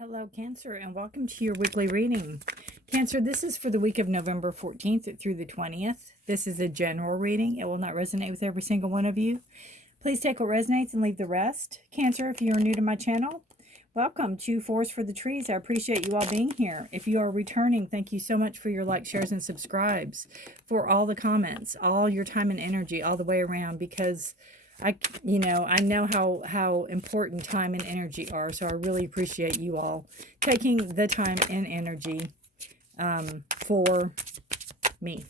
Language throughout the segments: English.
Hello, Cancer, and welcome to your weekly reading. Cancer, this is for the week of November 14th through the 20th. This is a general reading. It will not resonate with every single one of you. Please take what resonates and leave the rest. Cancer, if you are new to my channel, welcome to Forest for the Trees. I appreciate you all being here. If you are returning, thank you so much for your likes, shares, and subscribes, for all the comments, all your time and energy all the way around, because I know how important time and energy are, so I really appreciate you all taking the time and energy for me.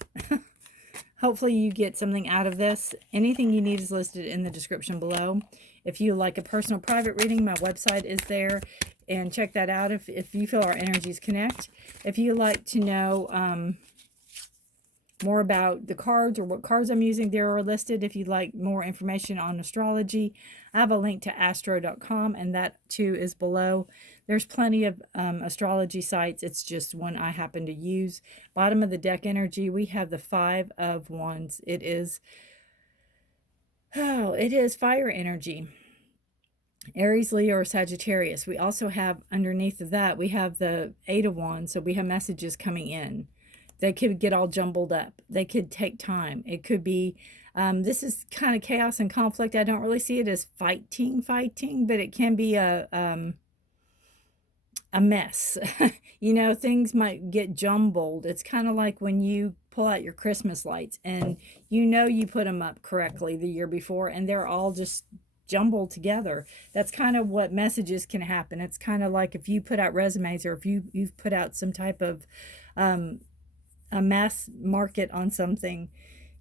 Hopefully you get something out of this. Anything you need is listed in the description below. If you like a personal private reading, my website is there, and check that out if you feel our energies connect. If you like to know more about the cards or what cards I'm using, there are listed. If you'd like more information on astrology, I have a link to astro.com, and that too is below. There's plenty of astrology sites. It's just one I happen to use. Bottom of the deck energy, we have the Five of Wands. It is fire energy. Aries, Leo, or Sagittarius. We also have underneath of that, we have the Eight of Wands. So we have messages coming in. They could get all jumbled up. They could take time. It could be, this is kind of chaos and conflict. I don't really see it as fighting, but it can be a mess. You know, things might get jumbled. It's kind of like when you pull out your Christmas lights and you put them up correctly the year before, and they're all just jumbled together. That's kind of what messages can happen. It's kind of like if you put out resumes, or if you've put out some type of a mass market on something,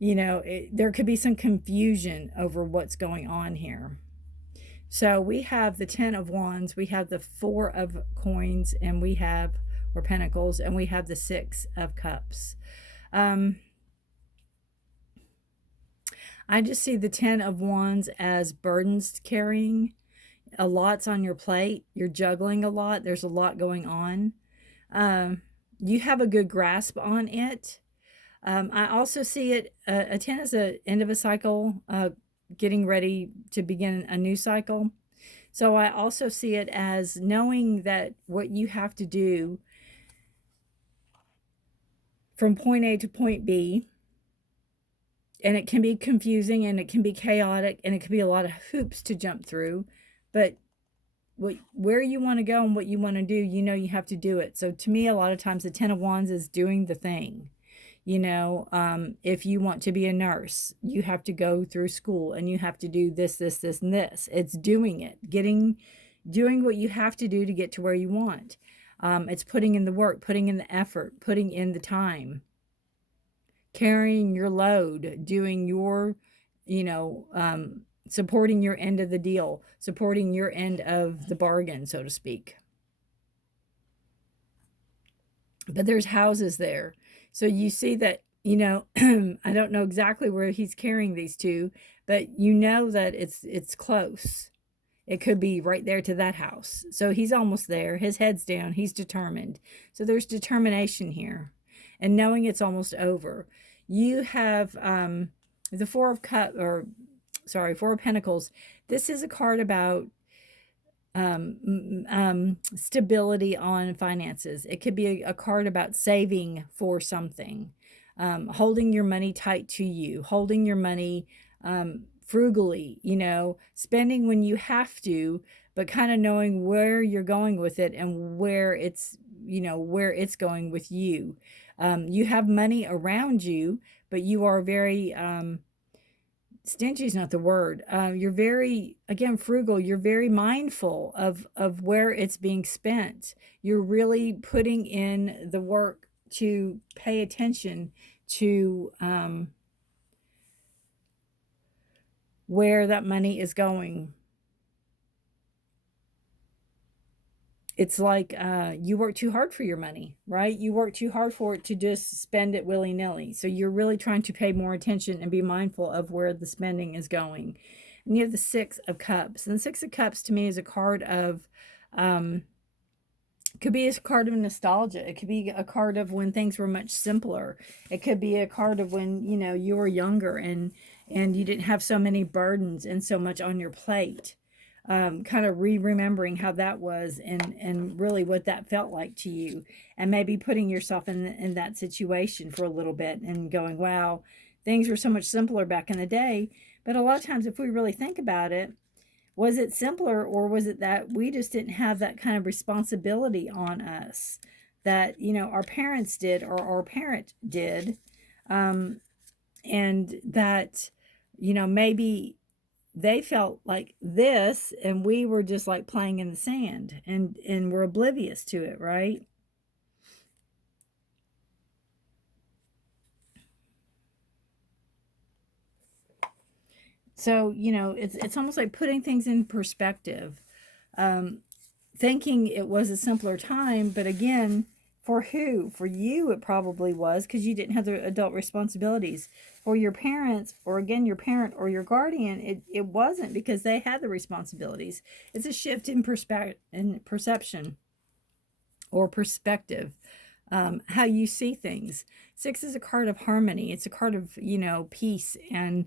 there could be some confusion over what's going on here. So we have the Ten of Wands, we have the Four of Coins, and we have, or Pentacles, and we have the Six of Cups. I just see the Ten of Wands as burdens carrying. A lot's on your plate. You're juggling a lot. There's a lot going on. You have a good grasp on it. I also see it, a 10 is the end of a cycle, getting ready to begin a new cycle. So I also see it as knowing that what you have to do from point A to point B, and it can be confusing, and it can be chaotic, and it can be a lot of hoops to jump through, but where you want to go and what you want to do, you have to do it. So to me, a lot of times the Ten of Wands is doing the thing. If you want to be a nurse, you have to go through school, and you have to do this, and this. It's doing it, doing what you have to do to get to where you want. It's putting in the work, putting in the effort, putting in the time, carrying your load, doing your, supporting your end of the deal, supporting your end of the bargain, so to speak. But there's houses there. So you see that, I don't know exactly where he's carrying these two, but you know that it's close. It could be right there to that house. So he's almost there. His head's down. He's determined. So there's determination here, and knowing it's almost over. You have the Four of Pentacles. This is a card about stability on finances. It could be a card about saving for something, holding your money tight to you, holding your money frugally, spending when you have to, but kind of knowing where you're going with it and where it's going with you. You have money around you, but you are very stingy is not the word. You're very, again, frugal. You're very mindful of where it's being spent. You're really putting in the work to pay attention to where that money is going. It's like you work too hard for your money, right? You work too hard for it to just spend it willy-nilly. So you're really trying to pay more attention and be mindful of where the spending is going. And you have the Six of Cups. And the Six of Cups to me is a card of, could be a card of nostalgia. It could be a card of when things were much simpler. It could be a card of when, you were younger and you didn't have so many burdens and so much on your plate. kind of remembering how that was, and really what that felt like to you, and maybe putting yourself in that situation for a little bit and going, wow, things were so much simpler back in the day. But a lot of times, if we really think about it, was it simpler, or was it that we just didn't have that kind of responsibility on us that, our parents did, or our parent did? And that, maybe they felt like this, and we were just like playing in the sand, and we're oblivious to it, right? So, it's almost like putting things in perspective, thinking it was a simpler time, but again, for who? For you, it probably was, because you didn't have the adult responsibilities. For your parents, or again, your parent or your guardian, it wasn't, because they had the responsibilities. It's a shift in perception or perspective, how you see things. 6 is a card of harmony. It's a card of, peace, and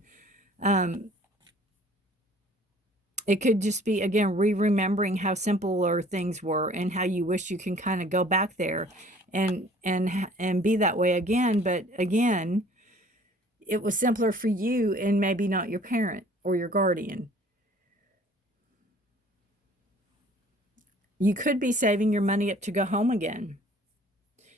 it could just be, again, remembering how simpler things were, and how you wish you can kind of go back there and be that way again. But again, it was simpler for you, and maybe not your parent or your guardian. You could be saving your money up to go home again.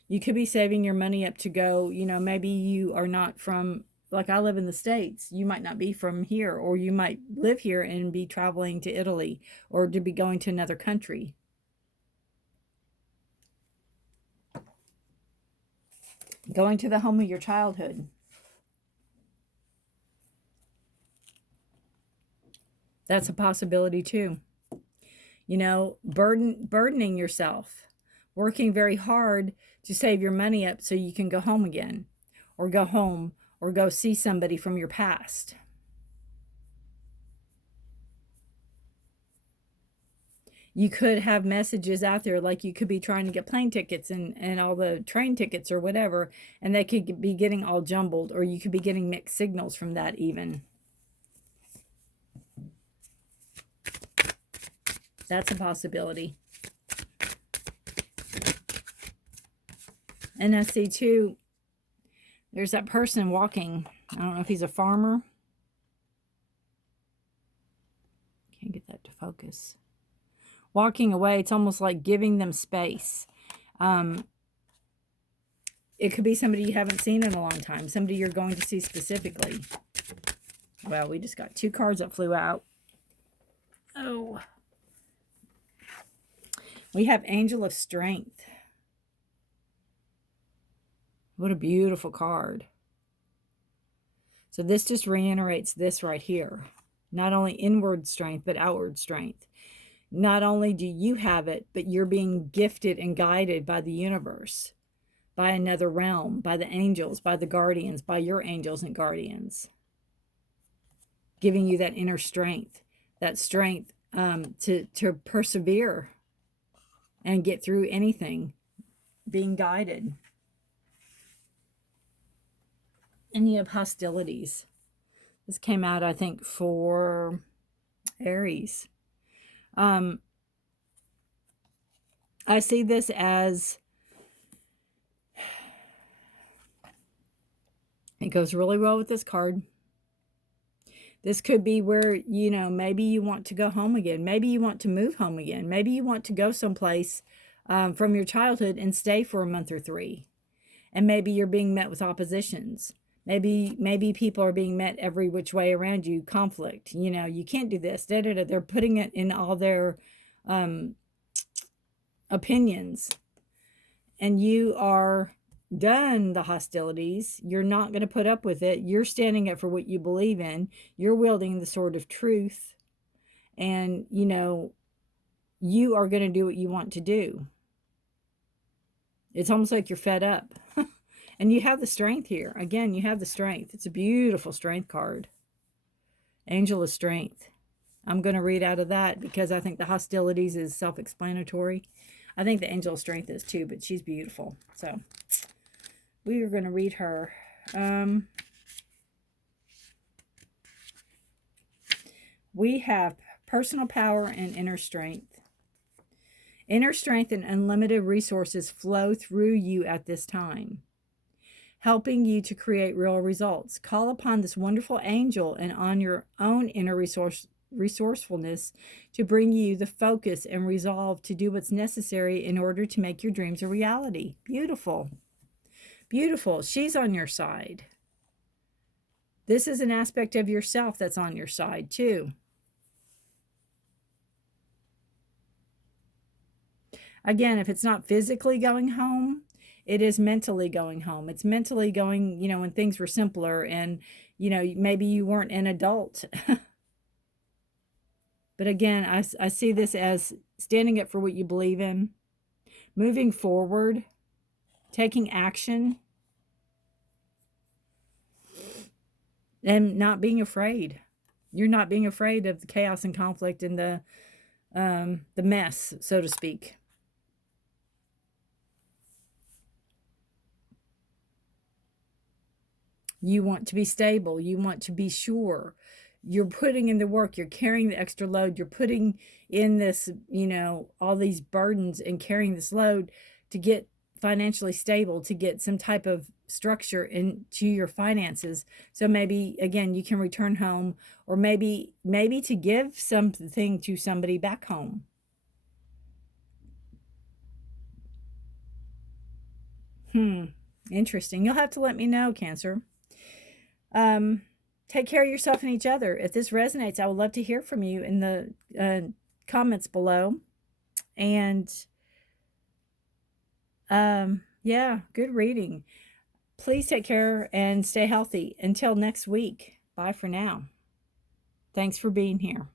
You could be saving your money up to go, maybe you are not from, like I live in the States. You might not be from here, or you might live here and be traveling to Italy, or to be going to another country. Going to the home of your childhood. That's a possibility too. Burdening yourself, working very hard to save your money up so you can go home again, or go home, or go see somebody from your past. You could have messages out there, like you could be trying to get plane tickets and all the train tickets or whatever, and they could be getting all jumbled, or you could be getting mixed signals from that even. That's a possibility. And I see too, there's that person walking. I don't know if he's a farmer. Can't get that to focus. Walking away, it's almost like giving them space. It could be somebody you haven't seen in a long time, somebody you're going to see specifically. Well, we just got 2 cards that flew out. Oh. We have Angel of Strength. What a beautiful card. So this just reiterates this right here. Not only inward strength, but outward strength. Not only do you have it, but you're being gifted and guided by the universe, by another realm, by the angels, by the guardians, by your angels and guardians, giving you that inner strength, that strength to persevere and get through anything, being guided. And you have hostilities. This came out, I think, for Aries. I see this as, it goes really well with this card. This could be where, maybe you want to go home again. Maybe you want to move home again. Maybe you want to go someplace from your childhood and stay for a month or 3. And maybe you're being met with oppositions. Maybe people are being met every which way around you. Conflict. You can't do this. They're putting it in all their opinions. And you are done the hostilities. You're not going to put up with it. You're standing up for what you believe in. You're wielding the sword of truth. And, you are going to do what you want to do. It's almost like you're fed up. And you have the strength here. Again, you have the strength. It's a beautiful strength card. Angel of Strength. I'm going to read out of that because I think the hostilities is self-explanatory. I think the Angel of Strength is too, but she's beautiful. So we are going to read her. We have personal power and inner strength. Inner strength and unlimited resources flow through you at this time, helping you to create real results. Call upon this wonderful angel and on your own inner resourcefulness to bring you the focus and resolve to do what's necessary in order to make your dreams a reality. Beautiful. Beautiful. She's on your side. This is an aspect of yourself that's on your side too. Again, if it's not physically going home, it is mentally going home. It's mentally going, when things were simpler and, maybe you weren't an adult. But again, I see this as standing up for what you believe in, moving forward, taking action, and not being afraid. You're not being afraid of the chaos and conflict and the mess, so to speak. You want to be stable. You want to be sure. You're putting in the work. You're carrying the extra load. You're putting in this, all these burdens and carrying this load to get financially stable, to get some type of structure into your finances. So maybe, again, you can return home, or maybe to give something to somebody back home. Interesting. You'll have to let me know, Cancer. Take care of yourself and each other. If this resonates, I would love to hear from you in the comments below. And yeah, good reading. Please take care and stay healthy. Until next week. Bye for now. Thanks for being here.